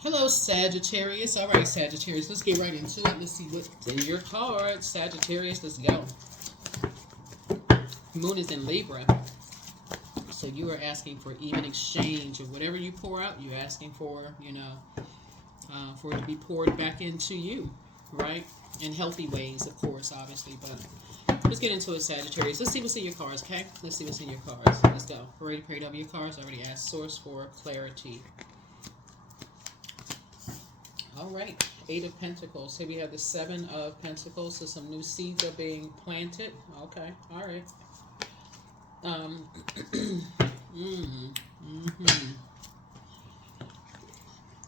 Hello, Sagittarius. All right, Sagittarius. Let's get right into it. Let's see what's in your cards. Sagittarius, let's go. Moon is in Libra. So you are asking for even exchange of whatever you pour out. You're asking for, for it to be poured back into you, right? In healthy ways, of course, obviously. But let's get into it, Sagittarius. Let's see what's in your cards, okay? Let's see what's in your cards. Let's go. Already prayed over your cards. Already asked source for clarity. All right, Eight of Pentacles. Here we have the Seven of Pentacles. So some new seeds are being planted. Okay, all right.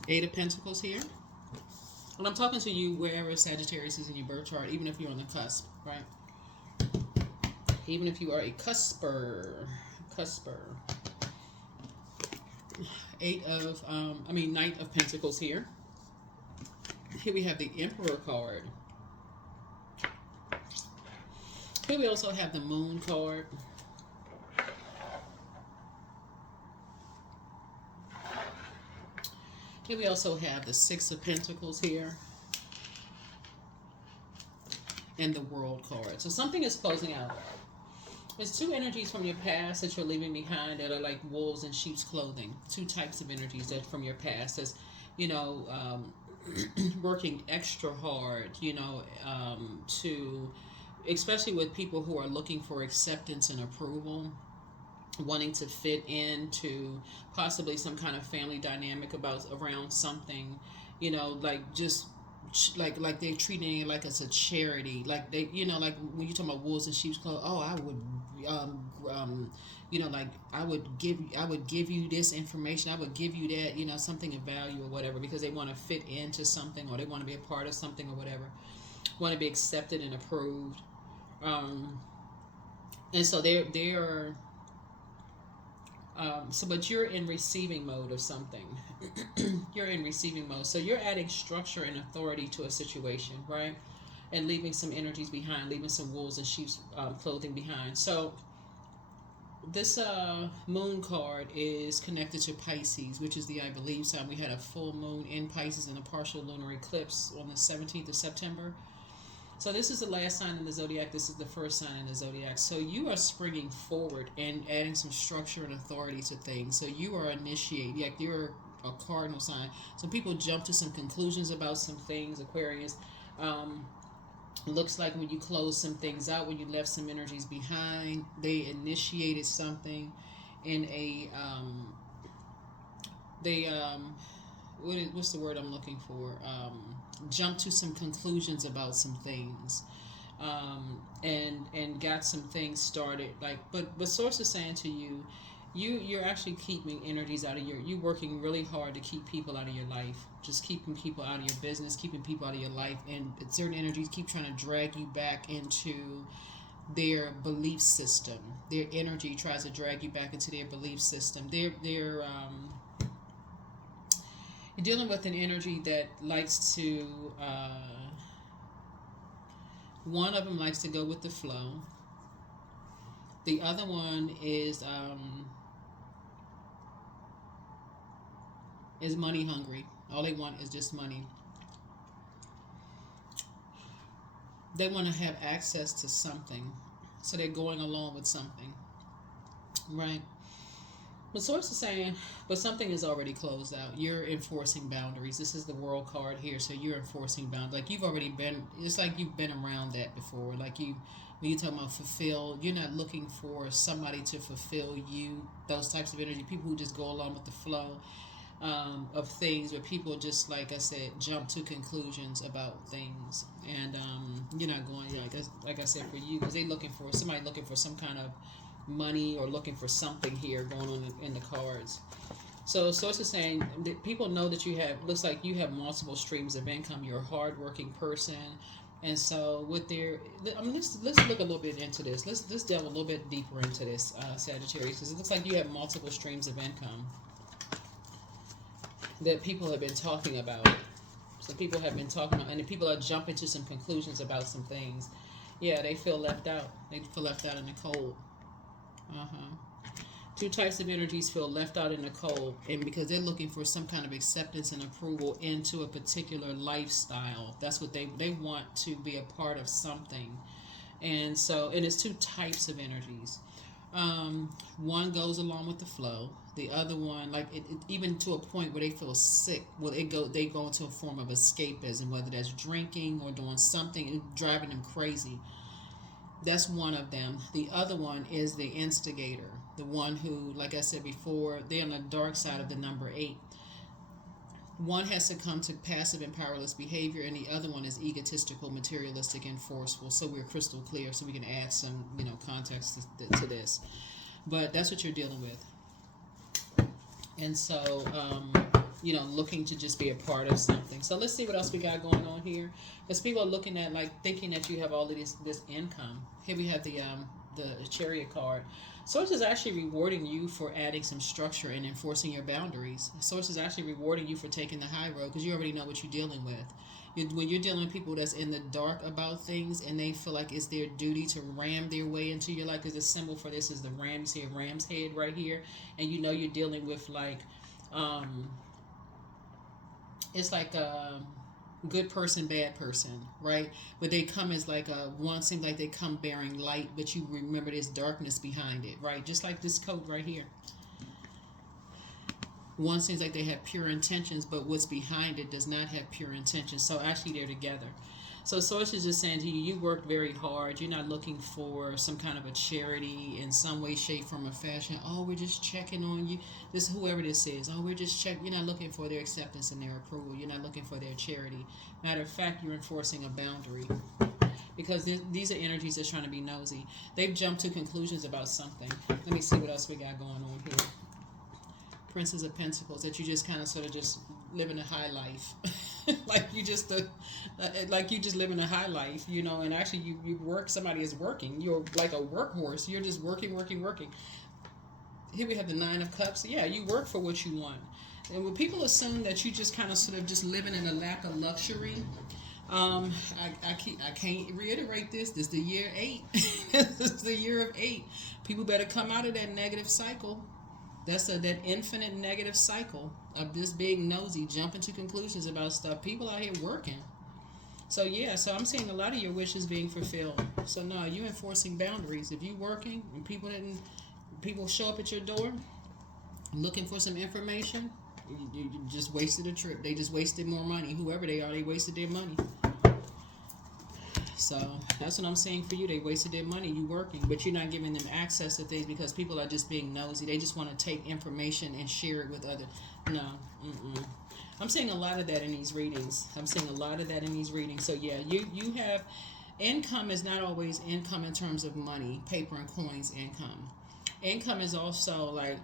Eight of Pentacles here. And I'm talking to you wherever Sagittarius is in your birth chart, even if you're on the cusp, right? Even if you are a cusper. Knight of Pentacles here. Here we have the Emperor card. Here we also have the Moon card. Here we also have the Six of Pentacles here. And the World card. So something is closing out. There's two energies from your past that you're leaving behind that are like wolves in sheep's clothing. Two types of energies that from your past that's, working extra hard, to, especially with people who are looking for acceptance and approval, wanting to fit into possibly some kind of family dynamic around something, like they're treating it like it's a charity, like they, like when you talk about wolves in sheep's clothes. Oh, I would, I would give you this information. I would give you that, something of value or whatever, because they want to fit into something, or they want to be a part of something or whatever, want to be accepted and approved. And so they're but you're in receiving mode of something. You're in receiving mode. So you're adding structure and authority to a situation, right? And leaving some energies behind, leaving some wolves and sheep's clothing behind. So this moon card is connected to Pisces, which is the I believe sign. We had a full moon in Pisces and a partial lunar eclipse on the 17th of September. So this is the last sign in the zodiac. This is the first sign in the zodiac. So you are springing forward and adding some structure and authority to things. So you are initiating, like you're a cardinal sign. Some people jump to some conclusions about some things, Aquarius. Looks like when you close some things out, when you left some energies behind, they initiated something in a, what's the word I'm looking for? Jump to some conclusions about some things, and got some things started. But source is saying to you, you're actually keeping energies out of you working really hard to keep people out of your life, just keeping people out of your business, keeping people out of your life, and certain energies keep trying to drag you back into their belief system. Their energy tries to drag you back into their belief system. You're dealing with an energy that likes to, one of them likes to go with the flow. The other one is money hungry. All they want is just money. They want to have access to something, so they're going along with something, right? But source is saying, but something is already closed out. You're enforcing boundaries. This is the world card here, so you're enforcing boundaries. Like you've already been, it's like you've been around that before. Like when you talk about fulfill, you're not looking for somebody to fulfill you. Those types of energy, people who just go along with the flow of things, where people just, like I said, jump to conclusions about things, and you're not going, like I said, for you, because they're looking for somebody looking for some kind of money, or looking for something here going on in the cards. So source is saying that people know that looks like you have multiple streams of income. You're a hardworking person, and so with let's look a little bit into this. Let's delve a little bit deeper into this, Sagittarius, because it looks like you have multiple streams of income that people have been talking about. Some people have been talking about, and the people are jumping to some conclusions about some things. Yeah, they feel left out. They feel left out in the cold. Two types of energies feel left out in the cold, and because they're looking for some kind of acceptance and approval into a particular lifestyle. That's what they want to be a part of something. And so, and it's two types of energies. One goes along with the flow. The other one, like even to a point where they feel sick, well, they go into a form of escapism, whether that's drinking or doing something driving them crazy. That's one of them. The other one is the instigator, the one who, like I said before, they're on the dark side of the number 8. One has succumbed to passive and powerless behavior, and the other one is egotistical, materialistic, and forceful. So we're crystal clear, so we can add some, context to this. But that's what you're dealing with. And so, looking to just be a part of something. So let's see what else we got going on here. Because people are looking at, like, thinking that you have all of this income. Here we have the Chariot card. Source is actually rewarding you for adding some structure and enforcing your boundaries. Source is actually rewarding you for taking the high road because you already know what you're dealing with. When you're dealing with people that's in the dark about things and they feel like it's their duty to ram their way into your life, because the symbol for this is the ram. You see a ram's head right here, and you're dealing with like, it's like a good person, bad person, right? But they come as like one seems like they come bearing light, but you remember there's darkness behind it, right? Just like this coat right here. One seems like they have pure intentions, but what's behind it does not have pure intentions. So actually they're together. So Source is just saying to you, you worked very hard. You're not looking for some kind of a charity in some way, shape, form, or fashion. Oh, we're just checking on you. This whoever this is. Oh, we're just checking. You're not looking for their acceptance and their approval. You're not looking for their charity. Matter of fact, you're enforcing a boundary. Because these are energies that's trying to be nosy. They've jumped to conclusions about something. Let me see what else we got going on here. Princess of Pentacles, that you just kind of sort of just living a high life. like you just living a high life, and actually you work, somebody is working. You're like a workhorse. You're just working. Here we have the 9 of Cups. Yeah, you work for what you want. And when people assume that you just kind of sort of just living in a lack of luxury, I can't reiterate this. This is the year 8. This is the year of 8. People better come out of that negative cycle. That's that infinite negative cycle of just being nosy, jumping to conclusions about stuff. People out here working. So yeah, so I'm seeing a lot of your wishes being fulfilled. So no, you enforcing boundaries. If you working and people show up at your door looking for some information, you just wasted a trip. They just wasted more money. Whoever they are, they wasted their money. So that's what I'm saying for you. They wasted their money. You working, but you're not giving them access to things because people are just being nosy. They just want to take information and share it with others. No. I'm seeing a lot of that in these readings. So yeah, you have income is not always income in terms of money, paper and coins income. Income is also like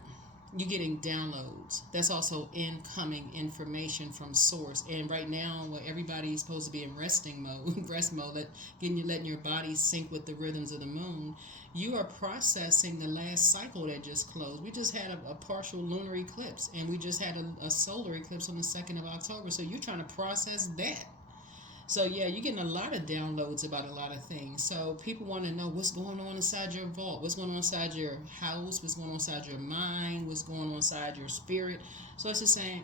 you getting downloads. That's also incoming information from source. And right now, everybody's supposed to be in rest mode, letting your body sync with the rhythms of the moon. You are processing the last cycle that just closed. We just had a partial lunar eclipse, and we just had a solar eclipse on the 2nd of October. So you're trying to process that. So yeah, you're getting a lot of downloads about a lot of things. So people want to know what's going on inside your vault, what's going on inside your house, what's going on inside your mind, what's going on inside your spirit. So it's just saying,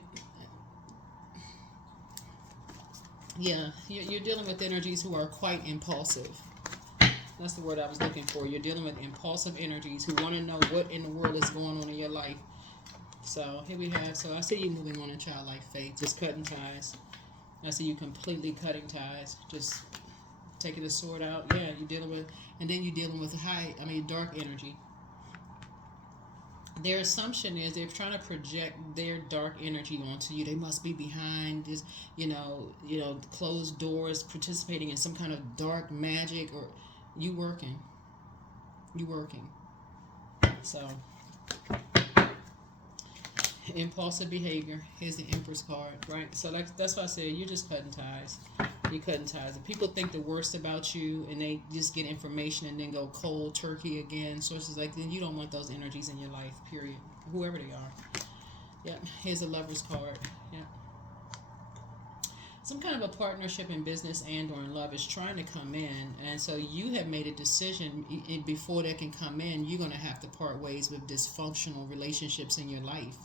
yeah, you're dealing with energies who are quite impulsive. That's the word I was looking for. You're dealing with impulsive energies who want to know what in the world is going on in your life. So here we have, so I see you moving on in childlike faith, just cutting ties. I see you completely cutting ties, just taking the sword out. Yeah, you're dealing with, and then you're dealing with dark energy. Their assumption is they're trying to project their dark energy onto you. They must be behind this, closed doors, participating in some kind of dark magic, or you working. So, impulsive behavior. Here's the Empress card, right? So that's why I said you're just cutting ties. You're cutting ties. If people think the worst about you and they just get information and then go cold turkey again, sources like, then you don't want those energies in your life, period. Whoever they are. Yep. Here's a Lover's card. Yep. some kind of a partnership in business and or in love is trying to come in, and so you have made a decision before that can come in. You're going to have to part ways with dysfunctional relationships in your life.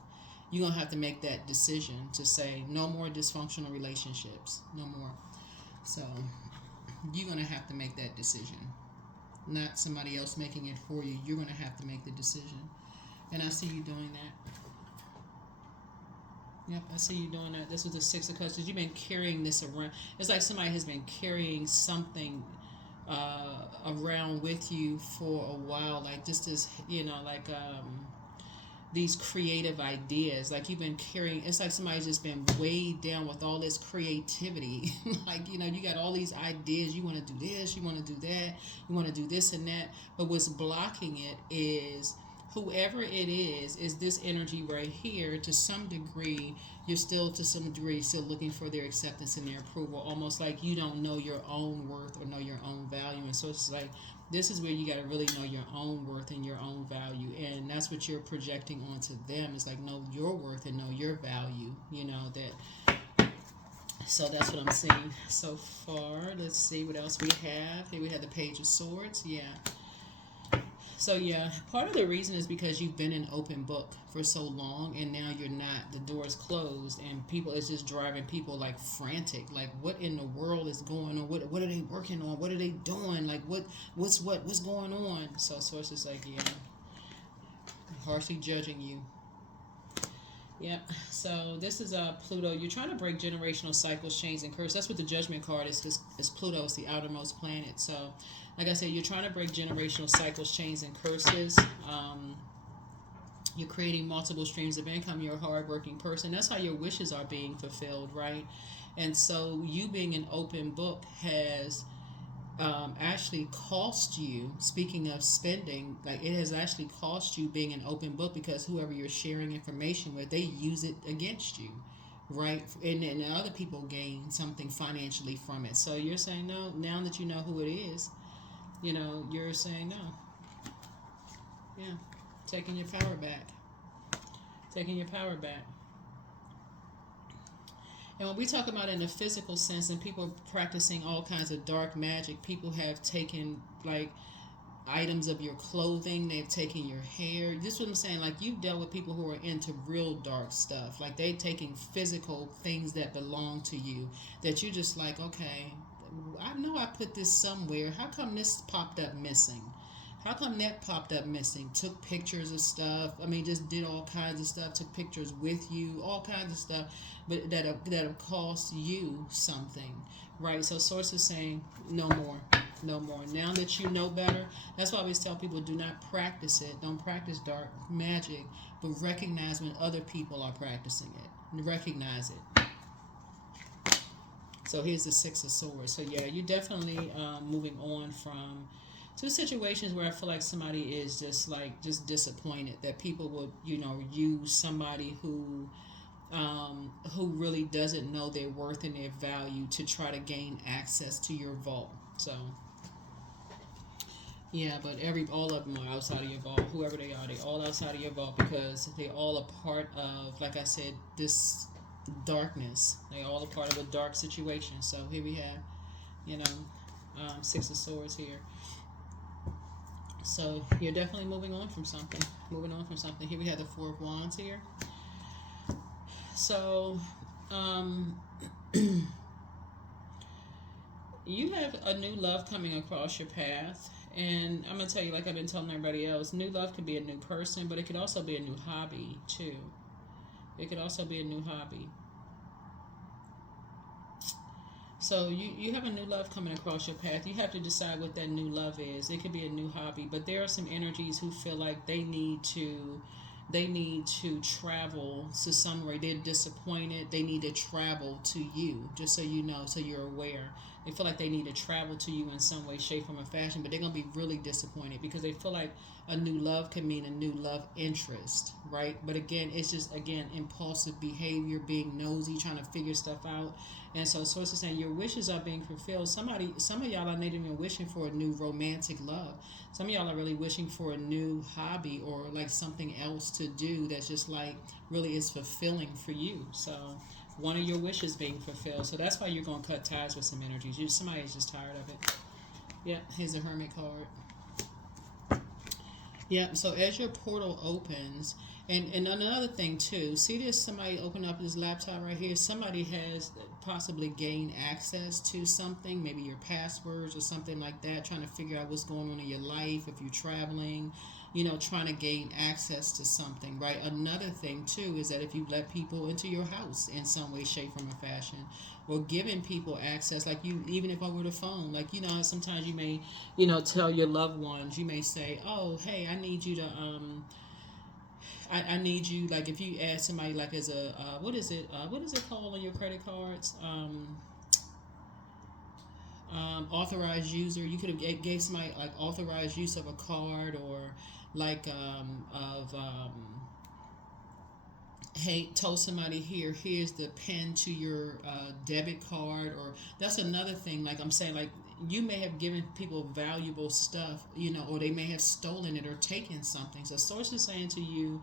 You're going to have to make that decision to say no more dysfunctional relationships, no more. So you're going to have to make that decision, not somebody else making it for you. You're going to have to make the decision, and I see you doing that. Yep, I see you doing that. This was the Six of Cups because you've been carrying this around. It's like somebody has been carrying something around with you for a while. Like just this, these creative ideas. Like you've been carrying. It's like somebody's just been weighed down with all this creativity. Like you got all these ideas. You want to do this. You want to do that. You want to do this and that. But what's blocking it is, whoever it is this energy right here. To some degree, you're still looking for their acceptance and their approval, almost like you don't know your own worth or know your own value. And so it's like, this is where you got to really know your own worth and your own value, and that's what you're projecting onto them. It's like, know your worth and know your value, that. So that's what I'm seeing so far. Let's see what else we have. Here we have the Page of Swords. Yeah. So yeah, part of the reason is because you've been an open book for so long, and now you're not. The door's closed, and it's just driving people like frantic. Like, what in the world is going on? What are they working on? What are they doing? Like, what's going on? So Source is like, yeah, harshly judging you. Yeah. So this is Pluto. You're trying to break generational cycles, chains, and curses. That's what the Judgment card is. Is Pluto is the outermost planet. So, like I said, you're trying to break generational cycles, chains, and curses. You're creating multiple streams of income. You're a hardworking person. That's how your wishes are being fulfilled, right? And so you being an open book has actually cost you, speaking of spending, like it has actually cost you being an open book, because whoever you're sharing information with, they use it against you, right? And other people gain something financially from it. So you're saying no, now that you know who it is, you're saying no. Yeah, taking your power back. Taking your power back. And when we talk about in a physical sense, and people practicing all kinds of dark magic, people have taken like items of your clothing, they've taken your hair. This is what I'm saying. Like, you've dealt with people who are into real dark stuff. Like, they're taking physical things that belong to you, that you just like, okay, I know I put this somewhere. How come this popped up missing? How come that popped up missing? Took pictures of stuff. I mean, just did all kinds of stuff. Took pictures with you. All kinds of stuff, but that'll cost you something, right? So Source is saying no more, no more. Now that you know better, that's why I always tell people, do not practice it. Don't practice dark magic, but recognize when other people are practicing it. Recognize it. So here's the Six of Swords. So yeah, you're definitely moving on from two situations where I feel like somebody is just disappointed that people would use somebody who really doesn't know their worth and their value to try to gain access to your vault. So yeah, but all of them are outside of your vault. Whoever they are, they're all outside of your vault, because they're all a part of, like I said, this darkness. They're all a part of a dark situation. So here we have, Six of Swords here. So you're definitely moving on from something. Here we have the Four of Wands here. So you have a new love coming across your path. And I'm going to tell you, like I've been telling everybody else, new love could be a new person, but it could also be a new hobby, too. It could also be a new hobby. So you have a new love coming across your path. You have to decide what that new love is. It could be a new hobby, but there are some energies who feel like they need to travel to somewhere. They're disappointed. They need to travel to you, just so you know, so you're aware. They feel like they need to travel to you in some way, shape, form, or fashion, but they're going to be really disappointed, because they feel like a new love can mean a new love interest, right? But again, it's just, impulsive behavior, being nosy, trying to figure stuff out. And so Source is saying your wishes are being fulfilled. Some of y'all are not even wishing for a new romantic love. Some of y'all are really wishing for a new hobby, or like something else to do that's just like really is fulfilling for you. So one of your wishes being fulfilled. So that's why you're going to cut ties with some energies. Somebody is just tired of it. Yeah, here's a Hermit card. Yeah, so as your portal opens, and another thing too, see this, somebody open up this laptop right here, somebody has possibly gained access to something, maybe your passwords or something like that, trying to figure out what's going on in your life, if you're traveling, trying to gain access to something, right? Another thing too is that if you let people into your house in some way, shape, form, or fashion, or giving people access, like you, even if over the phone, like, sometimes you may, tell your loved ones, you may say, oh, hey, I need you to, I need you, like if you ask somebody, like as a, what is it called on your credit cards? Authorized user. You could have gave somebody like authorized use of a card, or like hey, told somebody, here's the pin to your debit card, or that's another thing. Like I'm saying, like you may have given people valuable stuff, or they may have stolen it or taken something. So source is saying to you,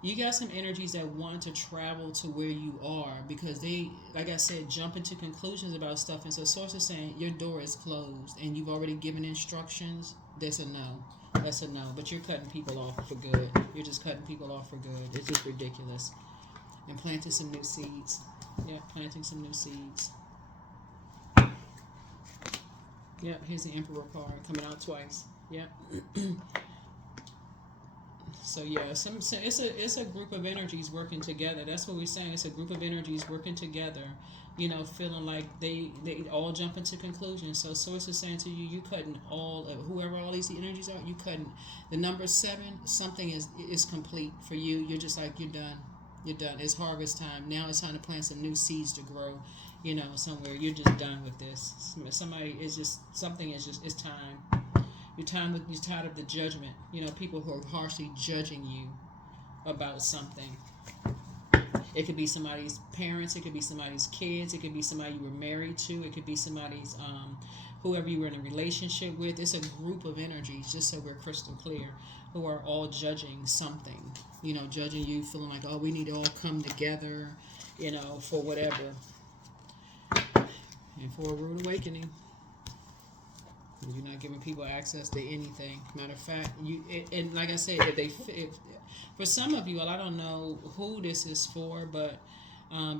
you got some energies that want to travel to where you are, because they, like I said, jump into conclusions about stuff. And so source is saying your door is closed and you've already given instructions. That's a no. That's a no. But you're cutting people off for good. You're just cutting people off for good. It's just ridiculous. And planting some new seeds. Yeah, planting some new seeds. Yeah, here's the Emperor card coming out twice. Yeah. So yeah, it's a group of energies working together. That's what we're saying. It's a group of energies working together, feeling like they all jump into conclusions. So source is saying to you, you cutting all of whoever all these energies are, you cutting the number 7. Something is complete for you. You're just like, you're done. You're done. It's harvest time. Now it's time to plant some new seeds to grow, somewhere. You're just done with this. Somebody is just, something is just, it's time. You're tired of the judgment. People who are harshly judging you about something. It could be somebody's parents. It could be somebody's kids. It could be somebody you were married to. It could be somebody's whoever you were in a relationship with. It's a group of energies, just so we're crystal clear, who are all judging something. Judging you, feeling like, oh, we need to all come together, for whatever, and for a rude awakening. You're not giving people access to anything. Matter of fact, and like I said, if for some of you, well, I don't know who this is for, but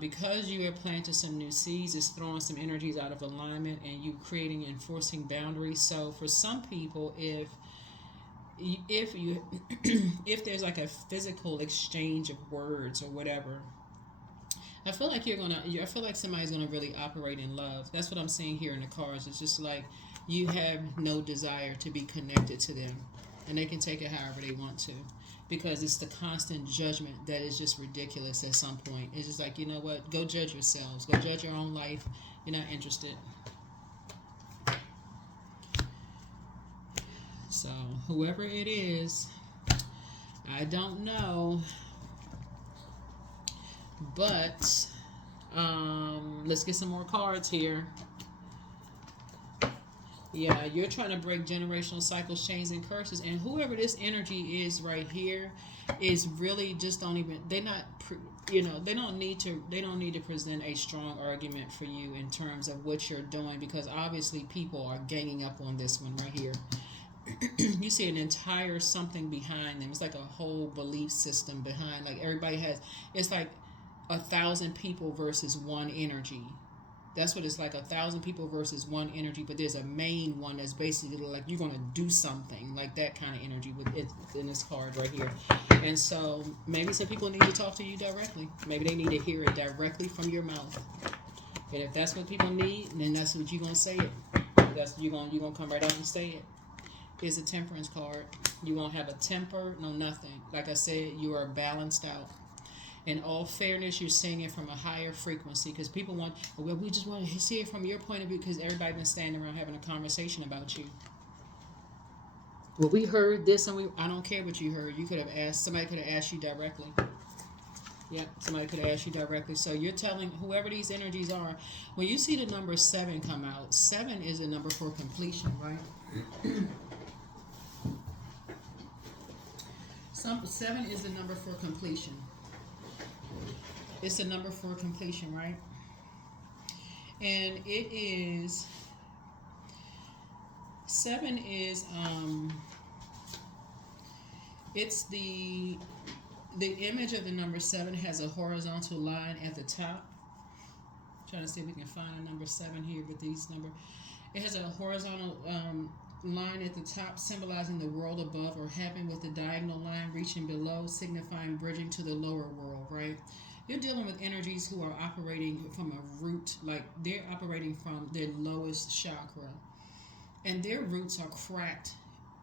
because you are planting some new seeds, it's throwing some energies out of alignment, and you creating and enforcing boundaries. So for some people, if if there's like a physical exchange of words or whatever, I feel like I feel like somebody's gonna really operate in love. That's what I'm seeing here in the cards. It's just like you have no desire to be connected to them, and they can take it however they want to, because it's the constant judgment that is just ridiculous. At some point, it's just like, you know what? Go judge yourselves. Go judge your own life. You're not interested. So whoever it is, I don't know. But let's get some more cards here. Yeah, you're trying to break generational cycles, chains, and curses. And whoever this energy is right here is really just they don't need to present a strong argument for you in terms of what you're doing, because obviously people are ganging up on this one right here. You see an entire something behind them. It's like a whole belief system behind, like everybody has, it's like 1,000 people versus one energy. That's what it's like, 1,000 people versus one energy. But there's a main one that's basically like you're gonna do something, like that kind of energy with it in this card right here. And so maybe some people need to talk to you directly. Maybe they need to hear it directly from your mouth. And if that's what people need, then that's what you're gonna say it. You're gonna come right out and say it. Here's a Temperance card. You won't have a temper, no nothing. Like I said, you are balanced out. In all fairness, you're seeing it from a higher frequency, because people we just want to see it from your point of view, because everybody's been standing around having a conversation about you. Well, we heard this, and I don't care what you heard. You could have asked, somebody could have asked you directly. Yeah, somebody could have asked you directly. So you're telling whoever these energies are, when you see the number 7 come out, 7 is a number for completion, right? 7 is the number for completion. It's the number for completion, right? And it is 7 is it's the image of the number 7 has a horizontal line at the top. Trying to see if we can find a number 7 here with these number. It has a horizontal line at the top symbolizing the world above or heaven, with the diagonal line reaching below signifying bridging to the lower world, right? You're dealing with energies who are operating from a root, like they're operating from their lowest chakra, and their roots are cracked,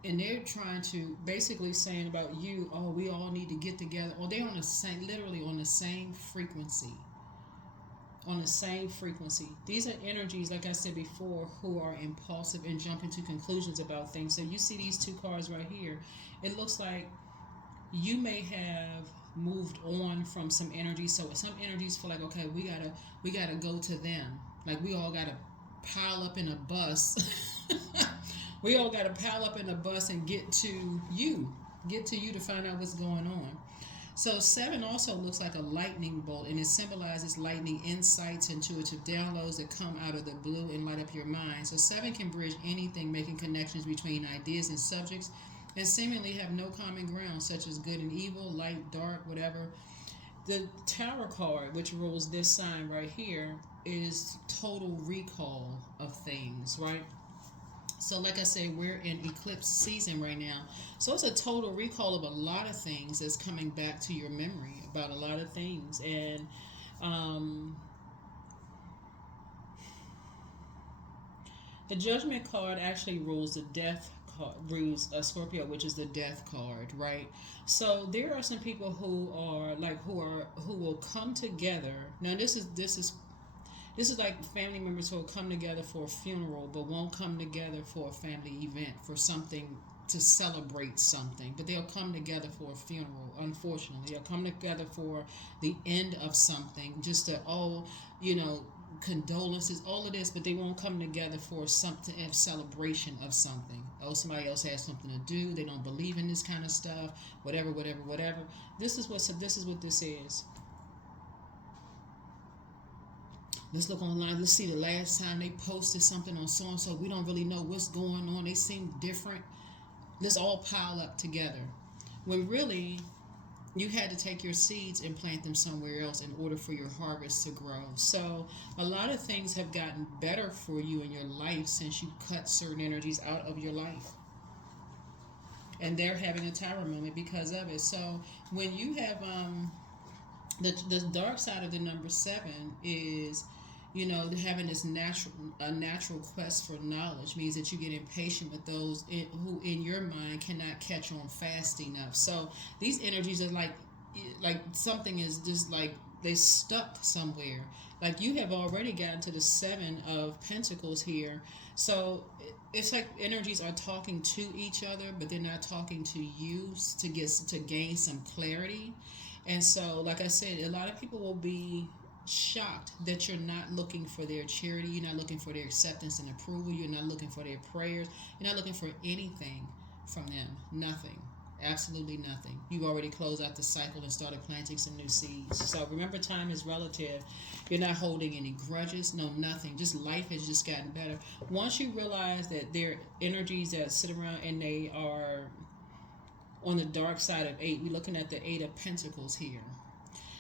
and they're trying to basically saying about you, oh, we all need to get together, or they're on the same, literally on the same frequency. On the same frequency. These are energies, like I said before, who are impulsive and jumping to conclusions about things. So you see these 2 cards right here. It looks like you may have moved on from some energy. So some energies feel like, okay, we gotta go to them. Like we all gotta pile up in a bus. We all gotta pile up in a bus and get to you. Get to you to find out what's going on. So 7 also looks like a lightning bolt, and it symbolizes lightning insights, intuitive downloads that come out of the blue and light up your mind. So 7 can bridge anything, making connections between ideas and subjects, and seemingly have no common ground, such as good and evil, light, dark, whatever. The Tower card, which rules this sign right here, is total recall of things, right? So like I said, we're in eclipse season right now. So it's a total recall of a lot of things that's coming back to your memory about a lot of things. And the Judgment card actually rules the death card, rules Scorpio, which is the death card, right? So there are some people who are like who will come together. Now this is like family members who will come together for a funeral but won't come together for a family event, for something to celebrate something. But they'll come together for a funeral, unfortunately. They'll come together for the end of something, just to, condolences, all of this, but they won't come together for something, a celebration of something. Oh, somebody else has something to do. They don't believe in this kind of stuff, whatever. This is what this is. Let's look online. Let's see the last time they posted something on so and so. We don't really know what's going on. They seem different. Let's all pile up together. When really, you had to take your seeds and plant them somewhere else in order for your harvest to grow. So a lot of things have gotten better for you in your life since you cut certain energies out of your life. And they're having a tower moment because of it. So when you have the dark side of the number 7 is, having this natural quest for knowledge, means that you get impatient with those who in your mind cannot catch on fast enough. So these energies are like something is just like they stuck somewhere. Like you have already gotten to the 7 of Pentacles here. So it's like energies are talking to each other, but they're not talking to you to gain some clarity. And so, like I said, a lot of people will be shocked that you're not looking for their charity, you're not looking for their acceptance and approval, you're not looking for their prayers, you're not looking for anything from them. Nothing. Absolutely nothing. You've already closed out the cycle and started planting some new seeds. So remember, time is relative. You're not holding any grudges, no nothing. Just life has just gotten better. Once you realize that there are energies that sit around and they are on the dark side of 8, we're looking at the 8 of Pentacles here.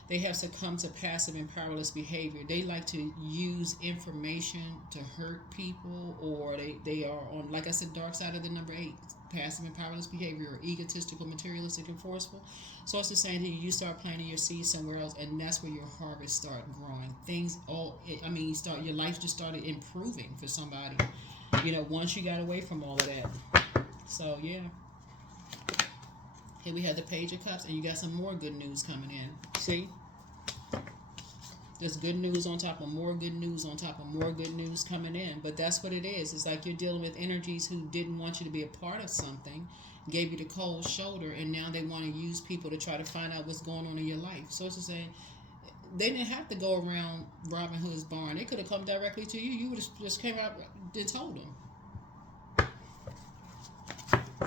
They have succumbed to passive and powerless behavior. They like to use information to hurt people, or they are on, like I said, dark side of the number 8, passive and powerless behavior, or egotistical, materialistic, and forceful. So it's the same thing. You start planting your seeds somewhere else, and that's where your harvest start growing. Your life just started improving for somebody. Once you got away from all of that. So yeah. Here we have the Page of Cups, and you got some more good news coming in. See? There's good news on top of more good news on top of more good news coming in. But that's what it is. It's like you're dealing with energies who didn't want you to be a part of something, gave you the cold shoulder, and now they want to use people to try to find out what's going on in your life. So it's to say, they didn't have to go around Robin Hood's barn. They could have come directly to you. You would have just came out and told them.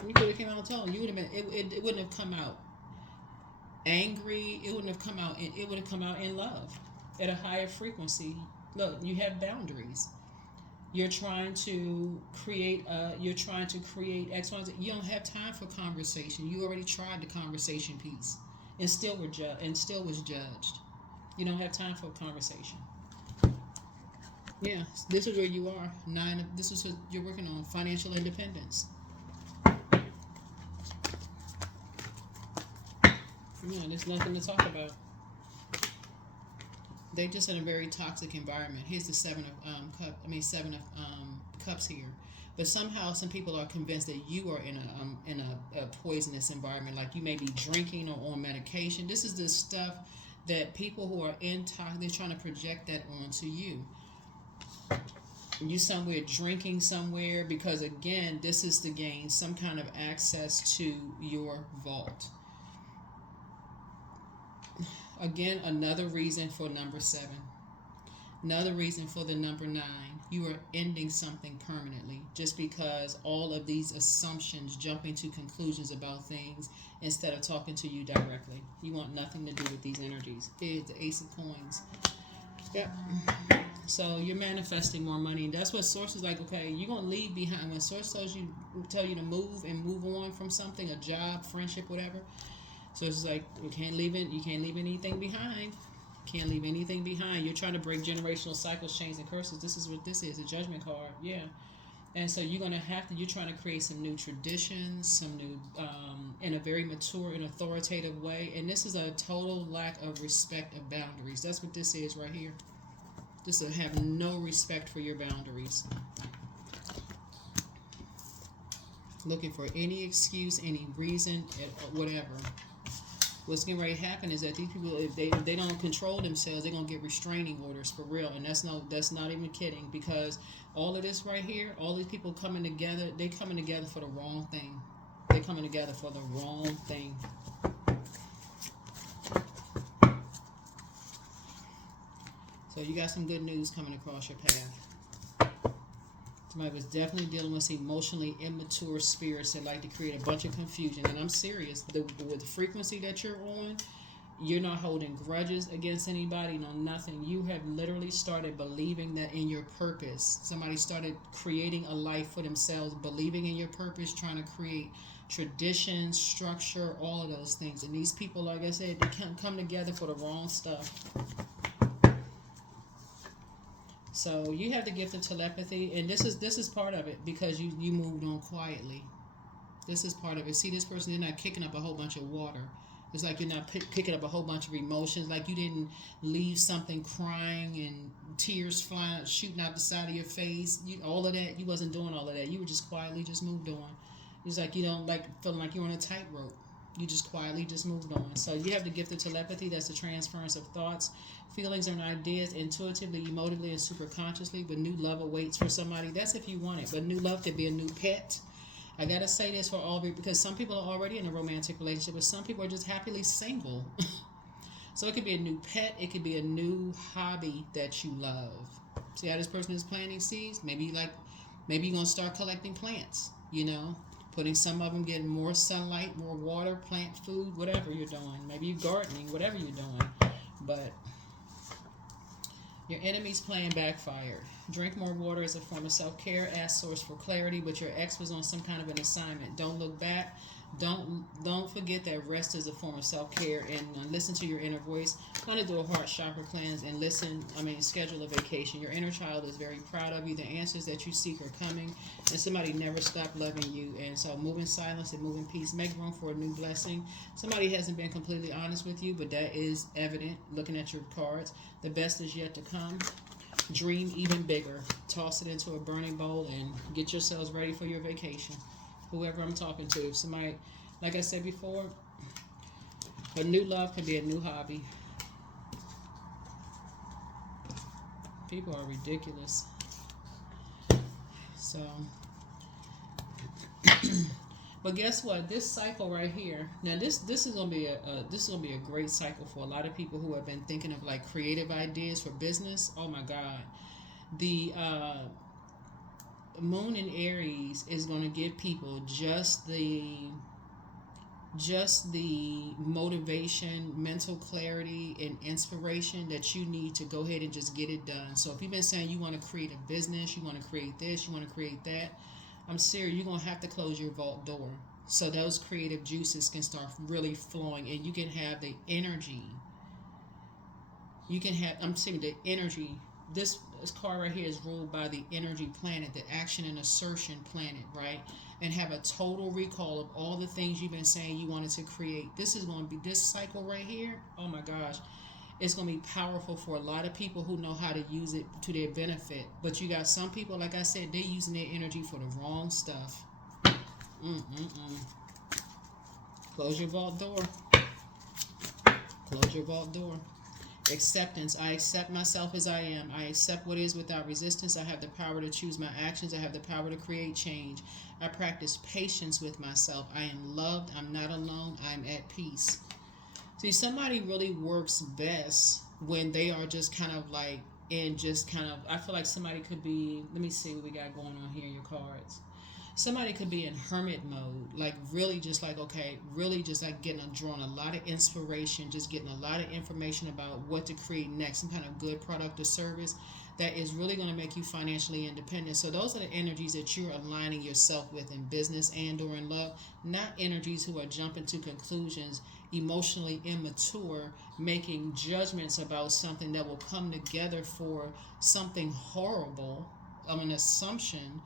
You could have came out and told them. You would have been. It wouldn't have come out angry, it wouldn't have come out. It would have come out in love, at a higher frequency. Look, you have boundaries. You're trying to create. You're trying to create X, Y, Z. You don't have time for conversation. You already tried the conversation piece, and still were and still was judged. You don't have time for conversation. Yeah, this is where you are. This is what you're working on. Financial independence. Yeah, there's nothing to talk about. They're just in a very toxic environment. Here's the seven of cups here. But somehow, some people are convinced that you are in a poisonous environment. Like you may be drinking or on medication. This is the stuff that people who are in toxic, they're trying to project that onto you. You somewhere drinking somewhere because again, this is to gain some kind of access to your vault. Again, another reason for number 7. Another reason for the number 9. You are ending something permanently just because all of these assumptions, jumping to conclusions about things instead of talking to you directly. You want nothing to do with these energies. It's the Ace of Coins. Yep. So you're manifesting more money. That's what Source is like. Okay, you're gonna leave behind. When Source tell you to move and move on from something, a job, friendship, whatever. So it's like you can't leave anything behind. Can't leave anything behind. You're trying to break generational cycles, chains, and curses. This is what this is, a judgment card. Yeah. And so you're trying to create some new traditions, some new, in a very mature and authoritative way. And this is a total lack of respect of boundaries. That's what this is right here. Just to have no respect for your boundaries. Looking for any excuse, any reason, whatever. What's getting ready to happen is that these people, if they don't control themselves, they're gonna get restraining orders for real, and that's not even kidding, because all of this right here, all these people coming together, they coming together for the wrong thing. They're coming together for the wrong thing. So you got some good news coming across your path. Somebody was definitely dealing with emotionally immature spirits that like to create a bunch of confusion. And I'm serious. With the frequency that you're on, you're not holding grudges against anybody, no nothing. You have literally started believing that in your purpose. Somebody started creating a life for themselves, believing in your purpose, trying to create tradition, structure, all of those things. And these people, like I said, they can't come together for the wrong stuff. So you have the gift of telepathy, and this is part of it because you moved on quietly. This is part of it. See, this person, they're not kicking up a whole bunch of water. It's like you're not kicking up a whole bunch of emotions. Like you didn't leave something crying and tears flying, shooting out the side of your face. All of that, you wasn't doing all of that. You were just quietly just moved on. It's like you don't like feeling like you're on a tightrope. You just quietly just moved on. So you have the gift of telepathy. That's the transference of thoughts, feelings, and ideas intuitively, emotively, and superconsciously. But new love awaits for somebody. That's if you want it. But new love could be a new pet. I got to say this for all of you because some people are already in a romantic relationship, but some people are just happily single. So it could be a new pet. It could be a new hobby that you love. See how this person is planting seeds? Maybe you're going to start collecting plants, putting some of them, getting more sunlight, more water, plant food, whatever you're doing. Maybe you're gardening, whatever you're doing. But your enemy's plan backfired. Drink more water as a form of self-care. Ask Source for clarity, but your ex was on some kind of an assignment. Don't look back. Don't forget that rest is a form of self-care, and listen to your inner voice. Kind of do a heart chakra cleanse and schedule a vacation. Your inner child is very proud of you. The answers that you seek are coming, and somebody never stopped loving you. And so move in silence and move in peace. Make room for a new blessing. Somebody hasn't been completely honest with you, but that is evident looking at your cards. The best is yet to come. Dream even bigger. Toss it into a burning bowl and get yourselves ready for your vacation. Whoever I'm talking to. If somebody, like I said before, a new love can be a new hobby. People are ridiculous. So, but guess what? This cycle right here. Now, this is gonna be a great cycle for a lot of people who have been thinking of like creative ideas for business. Oh my God, the Moon in Aries is going to give people just just the motivation, mental clarity, and inspiration that you need to go ahead and just get it done. So if you've been saying you want to create a business, you want to create this, you want to create that, I'm serious, you're going to have to close your vault door. So those creative juices can start really flowing, and you can have the energy. You can have, I'm saying the energy. This card right here is ruled by the energy planet, the action and assertion planet, right? And have a total recall of all the things you've been saying you wanted to create. This is going to be, this cycle right here, oh my gosh, it's going to be powerful for a lot of people who know how to use it to their benefit. But you got some people, like I said, they're using their energy for the wrong stuff. Close your vault door. Close your vault door. Acceptance. I accept myself as I am. I accept what is without resistance. I have the power to choose my actions. I have the power to create change. I practice patience with myself. I am loved. I'm not alone. I'm at peace. See, somebody really works best when they are just kind of like in just kind of, I feel like somebody could be, let me see what we got going on here in your cards. Somebody could be in hermit mode, like really just like, okay, really just like drawing a lot of inspiration, just getting a lot of information about what to create next, some kind of good product or service that is really going to make you financially independent. So those are the energies that you're aligning yourself with in business and or in love, not energies who are jumping to conclusions, emotionally immature, making judgments about something that will come together for something horrible, an assumption,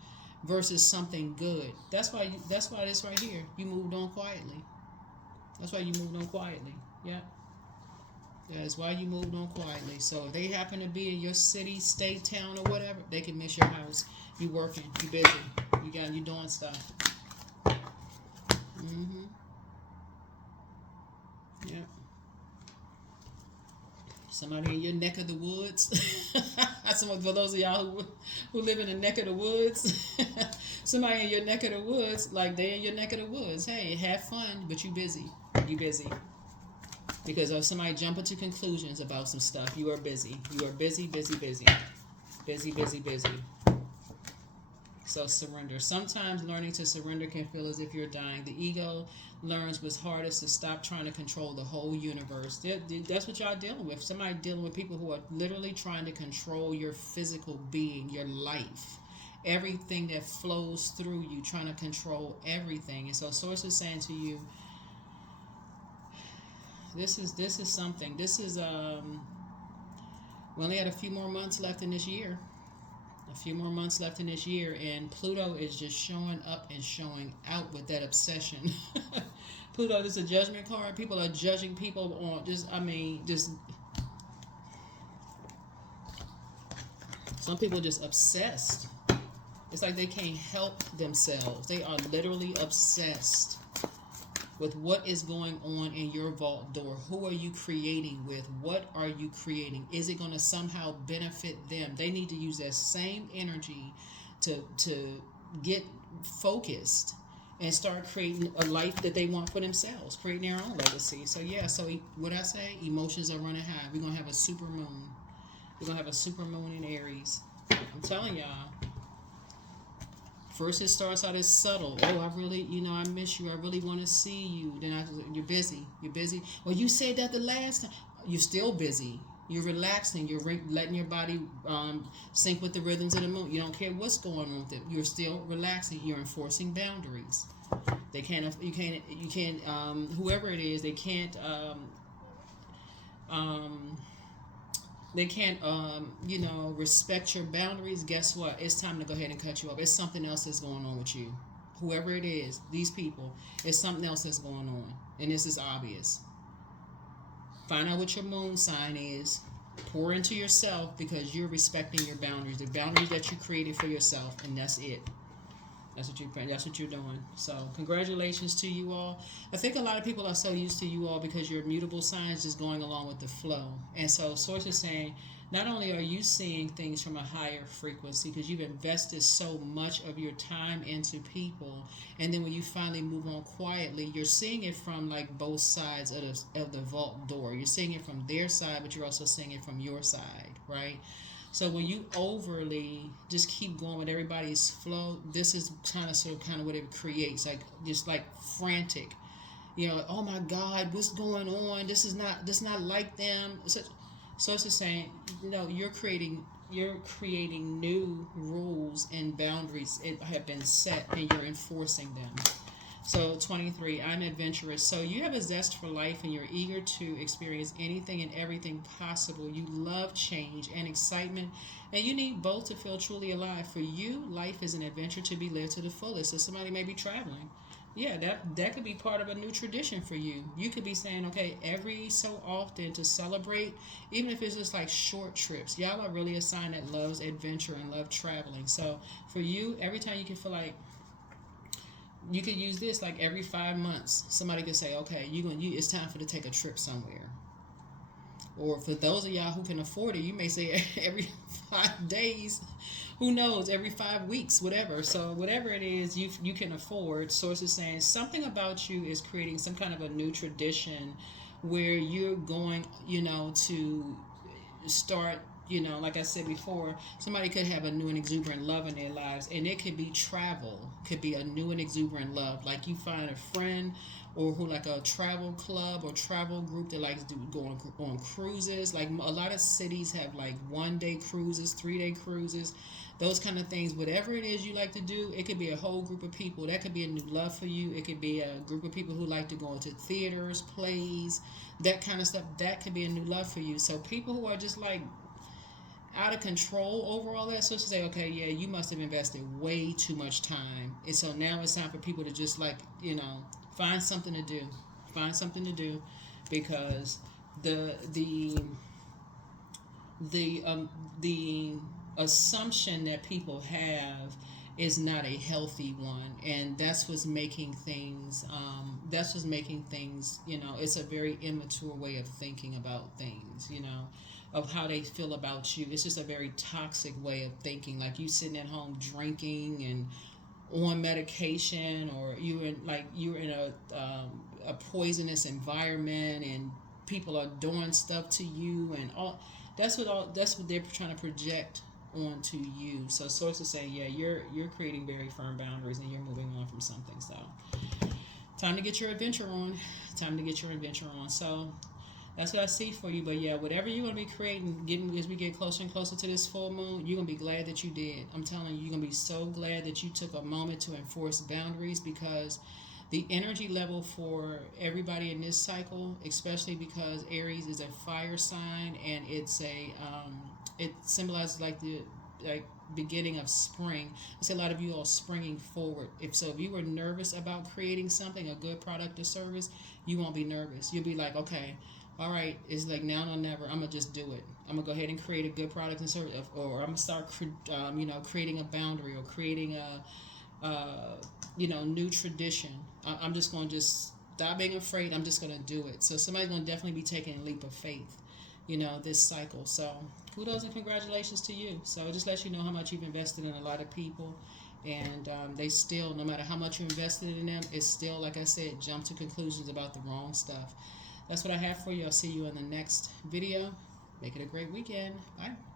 versus something good. That's why this right here, you moved on quietly. That's why you moved on quietly. Yeah. That's why you moved on quietly. So if they happen to be in your city, state, town, or whatever, they can miss your house. You working, you busy, you doing stuff. Yeah. Somebody in your neck of the woods. For those of y'all who live in the neck of the woods, somebody in your neck of the woods, like they in your neck of the woods. Hey, have fun, but you busy. You busy. Because of somebody jumping to conclusions about some stuff. You are busy. You are busy, busy, busy. Busy, busy, busy. So surrender. Sometimes learning to surrender can feel as if you're dying. The ego learns what's hardest to stop trying to control the whole universe. That's what y'all dealing with. Somebody dealing with people who are literally trying to control your physical being, your life. Everything that flows through you, trying to control everything. And so Source is saying to you, this is something. This is we only had a few more months left in this year. A few more months left in this year, and Pluto is just showing up and showing out with that obsession. Pluto is a judgment card. People are judging people on just some people just obsessed. It's like they can't help themselves. They are literally obsessed with what is going on in your vault door. Who are you creating with? What are you creating? Is it going to somehow benefit them? They need to use that same energy to get focused and start creating a life that they want for themselves, creating their own legacy. So yeah, so what I say, emotions are running high. We're going to have a super moon. We're going to have a super moon in Aries. I'm telling y'all. First, it starts out as subtle. Oh, I really, I miss you. I really want to see you. Then you're busy. You're busy. Well, you said that the last time. You're still busy. You're relaxing. You're letting your body sync with the rhythms of the moon. You don't care what's going on with it. You're still relaxing. You're enforcing boundaries. They can't. You can't. Whoever it is, they can't. They can't, respect your boundaries. Guess what? It's time to go ahead and cut you off. It's something else that's going on with you. Whoever it is, these people, it's something else that's going on. And this is obvious. Find out what your moon sign is. Pour into yourself because you're respecting your boundaries. The boundaries that you created for yourself, and that's it. That's what you're doing. So congratulations to you all. I think a lot of people are so used to you all because you're mutable signs just going along with the flow. And so Source is saying, not only are you seeing things from a higher frequency because you've invested so much of your time into people, and then when you finally move on quietly, you're seeing it from like both sides of the vault door. You're seeing it from their side, but you're also seeing it from your side, right? So when you overly just keep going with everybody's flow, this is kind of what it creates, like just like frantic. You know, oh my God, what's going on? This is not like them. So it's just saying, no, you're creating new rules and boundaries. It have been set, and you're enforcing them. So 23, I'm adventurous. So you have a zest for life and you're eager to experience anything and everything possible. You love change and excitement, and you need both to feel truly alive. For you, life is an adventure to be lived to the fullest. So somebody may be traveling. Yeah, that could be part of a new tradition for you. You could be saying, okay, every so often to celebrate, even if it's just like short trips. Y'all are really a sign that loves adventure and love traveling. So for you, every time you can feel like you could use this like every 5 months. Somebody could say, "Okay, it's time for to take a trip somewhere." Or for those of y'all who can afford it, you may say every 5 days. Who knows? Every 5 weeks, whatever. So whatever it is you can afford. Source is saying something about you is creating some kind of a new tradition where you're going, to start, like I said before, somebody could have a new and exuberant love in their lives, and it could be travel, could be a new and exuberant love. Like you find a friend or who like a travel club or travel group that likes to go on cruises. Like a lot of cities have like 1 day cruises, 3 day cruises, those kind of things. Whatever it is you like to do, it could be a whole group of people. That could be a new love for you. It could be a group of people who like to go into theaters, plays, that kind of stuff. That could be a new love for you. So people who are just like out of control over all that. So to say, okay, yeah, you must have invested way too much time. And so now it's time for people to just like, find something to do. Find something to do because the the the assumption that people have is not a healthy one, and that's what's making things, it's a very immature way of thinking about things, of how they feel about you. It's just a very toxic way of thinking, like you sitting at home drinking and on medication, or you're in a poisonous environment, and people are doing stuff to you, and all that's what they're trying to project onto you. So sources say, yeah, you're creating very firm boundaries and you're moving on from something. So time to get your adventure on. Time to get your adventure on. So that's what I see for you. But yeah, whatever you're gonna be creating, getting as we get closer and closer to this full moon, you're gonna be glad that you did. I'm telling you, you're gonna be so glad that you took a moment to enforce boundaries, because the energy level for everybody in this cycle, especially because Aries is a fire sign, and it symbolizes like the like beginning of spring. I see a lot of you all springing forward. If you were nervous about creating something, a good product or service, you won't be nervous. You'll be like, okay, all right, it's like now or never. I'm gonna just do it. I'm gonna go ahead and create a good product and service, or I'm gonna start, creating a boundary or creating new tradition. I'm just gonna just stop being afraid. I'm just gonna do it. So somebody's gonna definitely be taking a leap of faith, this cycle. So kudos and congratulations to you. So it just lets you know how much you've invested in a lot of people, and they still, no matter how much you invested in them, it's still, like I said, jump to conclusions about the wrong stuff. That's what I have for you. I'll see you in the next video. Make it a great weekend. Bye.